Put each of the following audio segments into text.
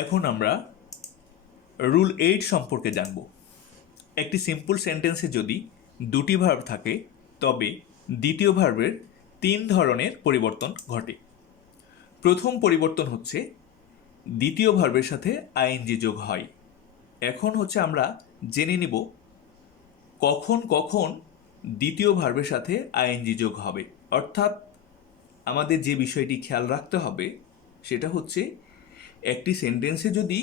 এখন আমরা রুল 8 সম্পর্কে জানব। একটি সিম্পল সেন্টেন্সে যদি দুটি ভার্ব থাকে তবে দ্বিতীয় ভার্বের 3 ধরনের পরিবর্তন ঘটে। প্রথম পরিবর্তন হচ্ছে দ্বিতীয় ভার্বের সাথে আইএনজি যোগ হয়। এখন হচ্ছে আমরা জেনে নিব কখন কখন দ্বিতীয় ভার্বের সাথে আইএনজি যোগ হবে। অর্থাৎ আমাদের যে বিষয়টি খেয়াল রাখতে হবে সেটা হচ্ছে একটি সেন্টেন্সে যদি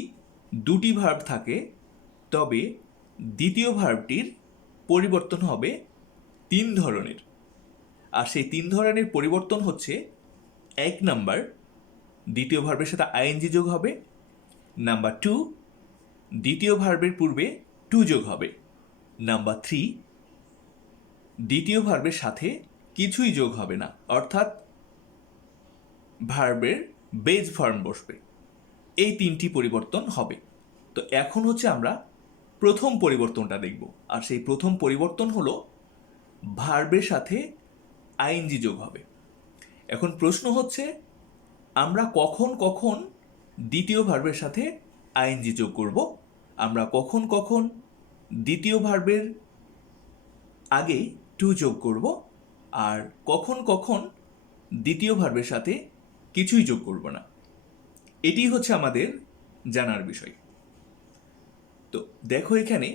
দুটি ভার্ব থাকে তবে দ্বিতীয় ভার্বটির পরিবর্তন হবে 3 ধরনের। আর সেই 3 ধরনের পরিবর্তন হচ্ছে 1 নাম্বার, দ্বিতীয় ভার্বের সাথে আইএনজি যোগ হবে। নাম্বার 2, দ্বিতীয় ভার্বের পূর্বে টু যোগ হবে। নাম্বার 3, দ্বিতীয় ভার্বের সাথে কিছুই যোগ হবে না, অর্থাৎ ভার্বের বেজ ফর্ম বসবে। এই 3টি পরিবর্তন হবে। তো এখন হচ্ছে আমরা প্রথম পরিবর্তনটা দেখব। আর সেই প্রথম পরিবর্তন হলো ভার্বের সাথে আইএনজি যোগ হবে। এখন প্রশ্ন হচ্ছে আমরা কখন কখন দ্বিতীয় ভার্বের সাথে আইএনজি যোগ করব, আমরা কখন কখন দ্বিতীয় ভার্বের আগে টু যোগ করব, আর কখন কখন দ্বিতীয় ভার্বের সাথে কিছুই যোগ করব না। এটি হচ্ছে আমাদের জানার বিষয়। তো দেখো এখানে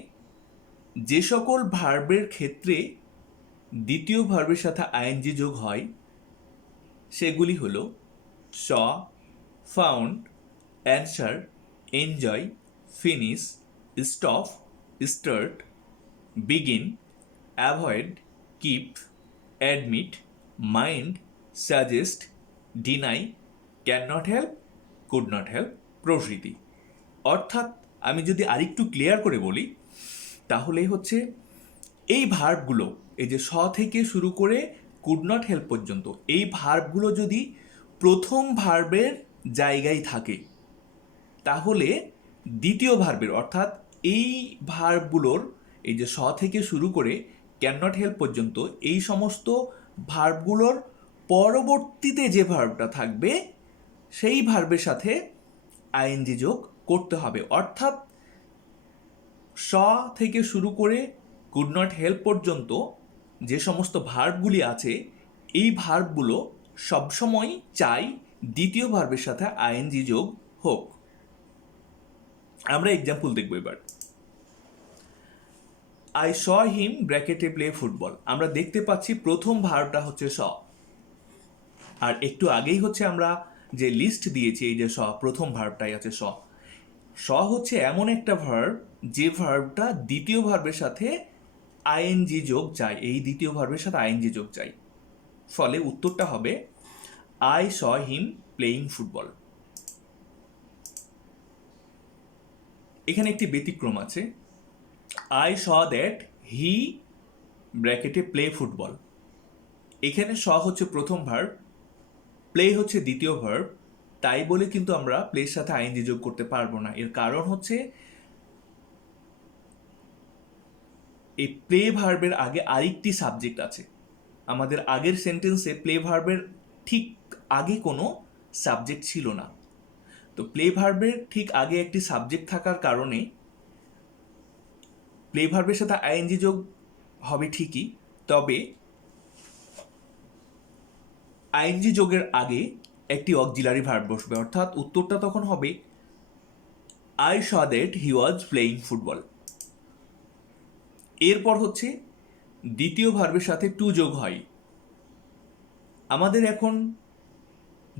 যে সকল ভার্বের ক্ষেত্রে দ্বিতীয় ভার্বের সাথে আইএনজি যোগ হয় সেগুলি হলো saw, found, answer, enjoy, finish, stop, start, begin, avoid, keep, admit, mind, suggest, deny, can not help, could not help প্রভৃতি। অর্থাৎ আমি যদি আরেকটু ক্লিয়ার করে বলি তাহলে হচ্ছে এই ভার্বগুলো, এই যে স থেকে শুরু করে কুড নট হেল্প পর্যন্ত, এই ভার্বগুলো যদি প্রথম ভার্বের জায়গায় থাকে তাহলে দ্বিতীয় ভার্বের, অর্থাৎ এই ভার্বগুলোর, এই যে স থেকে শুরু করে ক্যান নট হেল্প পর্যন্ত, এই সমস্ত ভার্বগুলোর পরবর্তীতে যে ভার্বটা থাকবে সেই ভার্বের সাথে আইএনজি যোগ করতে হবে। অর্থাৎ স থেকে শুরু করে কুড নট হেল্প পর্যন্ত যে সমস্ত ভার্বগুলি আছে এই ভার্বগুলো সবসময় চাই দ্বিতীয় ভার্বের সাথে আইএনজি যোগ হোক। আমরা এক্সাম্পল দেখব এবার। আই স হিম ব্র্যাকেটে প্লে ফুটবল। আমরা দেখতে পাচ্ছি প্রথম ভার্বটা হচ্ছে স, আর একটু আগেই হচ্ছে আমরা যে লিস্ট দিয়েছি এই যে স, প্রথম ভার্বটাই আছে স। স হচ্ছে এমন একটা ভার্ব যে ভার্বটা দ্বিতীয় ভার্বের সাথে আইএনজি যোগ চাই, এই দ্বিতীয় ভার্বের সাথে আইএনজি যোগ চাই। ফলে উত্তরটা হবে I saw him playing football. এখানে একটি ব্যতিক্রম আছে, আই স দ্যাট হি ব্র্যাকেটে প্লে ফুটবল। এখানে স হচ্ছে প্রথম ভার্ব, প্লে হচ্ছে দ্বিতীয় ভার্ব, তাই বলে কিন্তু আমরা প্লের সাথে আইএনজি যোগ করতে পারবো না। এর কারণ হচ্ছে এই প্লে ভার্বের আগে আরেকটি সাবজেক্ট আছে। আমাদের আগের সেন্টেন্সে প্লে ভার্বের ঠিক আগে কোনো সাবজেক্ট ছিল না। তো প্লে ভার্বের ঠিক আগে একটি সাবজেক্ট থাকার কারণে প্লে ভার্বের সাথে আইএনজি যোগ হবে ঠিকই, তবে আইএনজি যোগের আগে একটি অক্সিলারি ভার্ব বসবে। অর্থাৎ উত্তরটা তখন হবে I saw that he was playing football. এরপর হচ্ছে দ্বিতীয় ভার্বের সাথে টু যোগ হয়। আমাদের এখন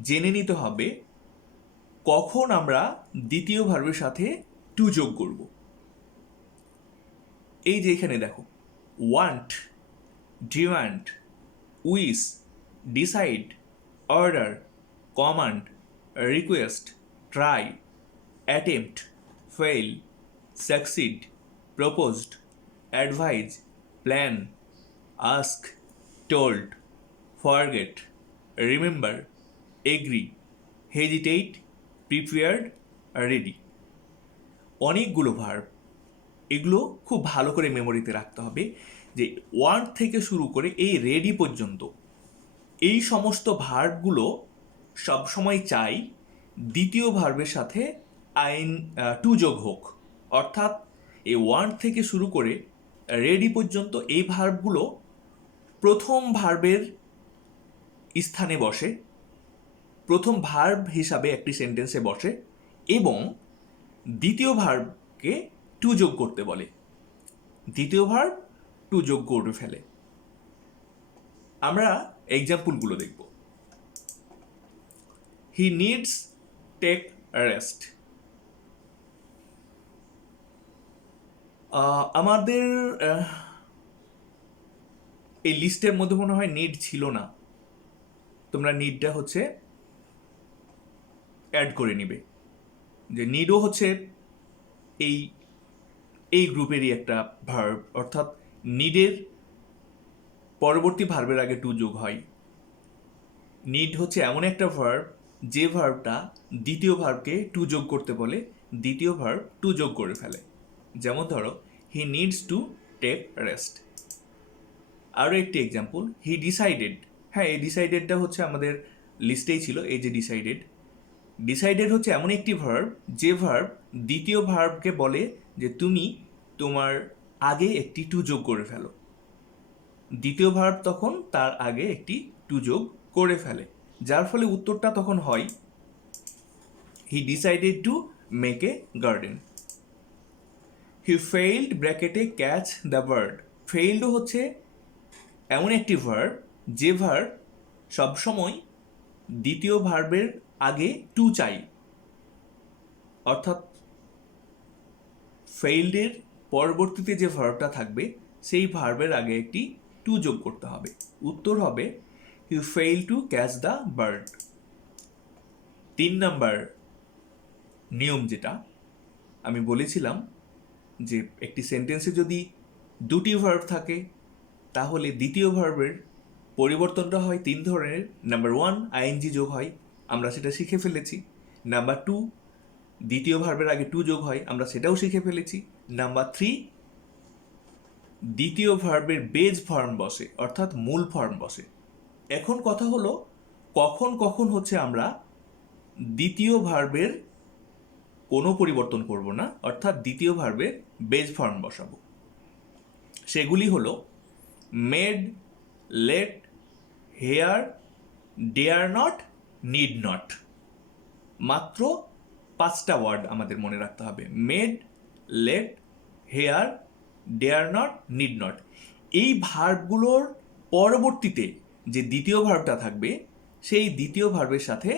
জেনে নিতে হবে কখন আমরা দ্বিতীয় ভার্বের সাথে টু যোগ করব। এই যে এখানে দেখো, want, demand, wish, decide, order, command, request, try, attempt, fail, succeed, proposed, advise, plan, ask, told, forget, remember, agree, hesitate, prepared, ready. অনেকগুলো ভার্ব, এগুলো খুব ভালো করে মেমোরিতে রাখতে হবে যে ওয়ান্ট থেকে শুরু করে এই রেডি পর্যন্ত এই সমস্ত ভার্বগুলো সবসময় চাই দ্বিতীয় ভার্বের সাথে আইন টু যোগ হোক, অর্থাৎ এই ওয়ান্ট থেকে শুরু করে রেডি পর্যন্ত এই ভার্বগুলো প্রথম ভার্বের স্থানে বসে, প্রথম ভার্ব হিসাবে একটি সেন্টেন্সে বসে এবং দ্বিতীয় ভার্বকে টু যোগ করতে বলে, দ্বিতীয় ভার্ব টু যোগ করে ফেলে। আমরা এক্সাম্পলগুলো দেখব। He needs take rest. আমাদের এই লিস্টের মধ্যে মনে হয় নিড ছিল না, তোমরা নিডটা হচ্ছে অ্যাড করে নিবে, যে নিডও হচ্ছে এই এই গ্রুপেরই একটা ভার্ব, অর্থাৎ নিডের পরবর্তী ভার্বের আগে টু যোগ হয়। নিড হচ্ছে এমন একটা ভার্ব যে ভার্বটা দ্বিতীয় ভার্বকে টু যোগ করতে বলে, দ্বিতীয় ভার্ব টু যোগ করে ফেলে। যেমন ধরো, he needs to take rest. আরও একটি এক্সাম্পল, হি ডিসাইডেড। হ্যাঁ, এই ডিসাইডেডটা হচ্ছে আমাদের লিস্টেই ছিল, এই যে ডিসাইডেড। ডিসাইডেড হচ্ছে এমন একটি ভার্ব যে ভার্ব দ্বিতীয় ভার্বকে বলে যে তুমি তোমার আগে একটি টু যোগ করে ফেলো, দ্বিতীয় ভার্ব তখন তার আগে একটি টু যোগ করে ফেলে, যার ফলে উত্তরটা তখন হয় he decided to make a garden. He failed ব্র্যাকেটে ক্যাচ দ্য বার্ড। ফেইল্ডও হচ্ছে এমন একটি ভার্ব যে ভার্ব সবসময় দ্বিতীয় ভার্বের আগে টু চাই, অর্থাৎ ফেইল্ডের পরবর্তীতে যে ভার্বটা থাকবে সেই ভার্বের আগে একটি টু যোগ করতে হবে। উত্তর হবে you fail to catch the bird. 3 number নিয়ম যেটা আমি বলেছিলাম, যে একটি সেন্টেন্সে যদি দুটি ভার্ব থাকে তাহলে দ্বিতীয় ভার্বের পরিবর্তনটা হয় 3 ধরনের। নাম্বার 1, আইএনজি যোগ হয়, আমরা সেটা শিখে ফেলেছি। নাম্বার 2, দ্বিতীয় ভার্বের আগে টু যোগ হয়, আমরা সেটাও শিখে ফেলেছি। নাম্বার 3, দ্বিতীয় ভার্বের বেজ ফর্ম বসে, অর্থাৎ মূল ফর্ম বসে। এখন কথা হলো কখন কখন হচ্ছে আমরা দ্বিতীয় ভার্বের কোনো পরিবর্তন করব না, অর্থাৎ দ্বিতীয় ভার্বের বেজ ফর্ম বসাবো। সেগুলি হলো made, let, hear, dare not, need not. মাত্র 5টা ওয়ার্ড আমাদের মনে রাখতে হবে, made, let, hear, dare not, need not. এই ভার্বগুলোর পরবর্তীতে যে দ্বিতীয় ভার্বটা থাকবে সেই দ্বিতীয় ভার্বের সাথে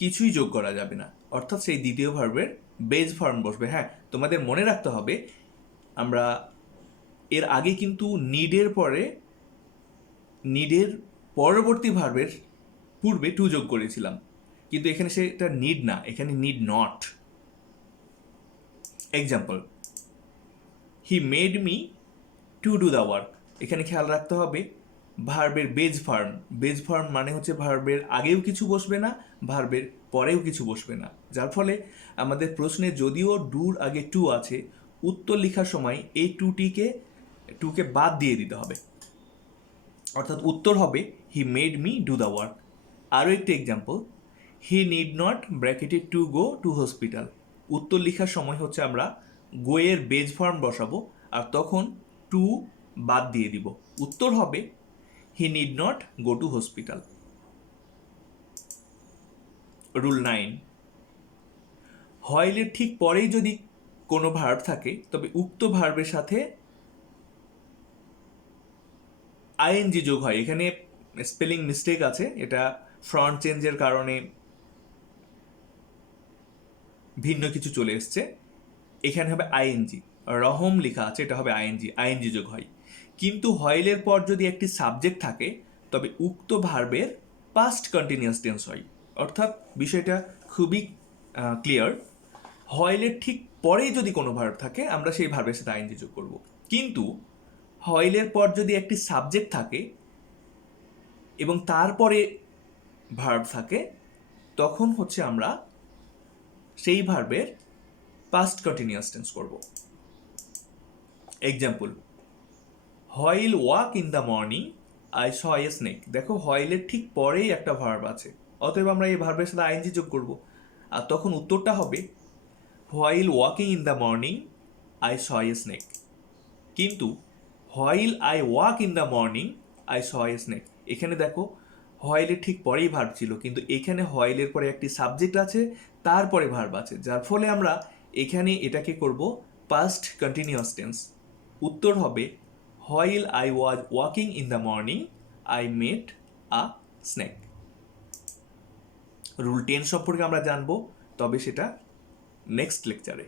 কিছুই যোগ করা যাবে না, অর্থাৎ সেই দ্বিতীয় ভার্বের বেজ ফর্ম বসবে। হ্যাঁ, তোমাদের মনে রাখতে হবে আমরা এর আগে কিন্তু নিডের পরবর্তী ভার্বের পূর্বে টু যোগ করেছিলাম, কিন্তু এখানে সেটা নিড না, এখানে need not. Example, he made me to do the work. এখানে খেয়াল রাখতে হবে ভার্বের বেজ ফর্ম মানে হচ্ছে ভার্বের আগেও কিছু বসবে না, ভার্বের পরেও কিছু বসবে না, যার ফলে আমাদের প্রশ্নে যদিও ডুর আগে টু আছে, উত্তর লেখার সময় এই টুকে বাদ দিয়ে দিতে হবে, অর্থাৎ উত্তর হবে he made me do the work. আরও একটি example, he need not bracketed to go to hospital. উত্তর লেখার সময় হচ্ছে আমরা গো এর বেজ ফর্ম বসাবো আর তখন টু বাদ দিয়ে দিব, উত্তর হবে হি need not go to hospital. Rule 9, হয়েলের ঠিক পরেই যদি কোনো ভার্ব থাকে তবে উক্ত ভার্বের সাথে আইএনজি যোগ হয়। এখানে স্পেলিং মিস্টেক আছে, এটা ফ্রন্ট চেঞ্জের কারণে ভিন্ন কিছু চলে এসছে। এখানে হবে আইএনজি, রহম লেখা আছে, এটা হবে আইএনজি যোগ হয়। কিন্তু হয়েলের পর যদি একটি সাবজেক্ট থাকে তবে উক্ত ভার্বের পাস্ট কন্টিনিউয়াস টেন্স হয়, অর্থাৎ বিষয়টা খুবই ক্লিয়ার। হয়েলের ঠিক পরেই যদি কোনো ভার্ব থাকে আমরা সেই ভার্বের সাথে আইএনজি যোগ করব, কিন্তু হয়েলের পর যদি একটি সাবজেক্ট থাকে এবং তারপরে ভার্ব থাকে তখন হচ্ছে আমরা সেই ভার্বের পাস্ট কন্টিনিউয়াস টেন্স করব। Example, while walk in the morning I saw a snake. দেখো হয়েলের ঠিক পরেই একটা ভার্ব আছে, অতএব আমরা এই ভার্বের সাথে আইএনজি যোগ করব। আর তখন উত্তরটা হবে while walking in the morning I saw a snake. কিন্তু while I walk in the morning I saw a snake, এখানে দেখো হোয়াইলের ঠিক পরেই ভার্ব ছিল, কিন্তু এখানে হোয়াইলের পরে একটি সাবজেক্ট আছে, তারপরে ভার্ব আছে, যার ফলে আমরা এখানে এটাকে করব পাস্ট কন্টিনিউয়াস টেন্স। উত্তর হবে while I was walking in the morning I met a snake. Rule 10 সম্পর্কে আমরা জানবো, তবে সেটা নেক্সট লেকচারে।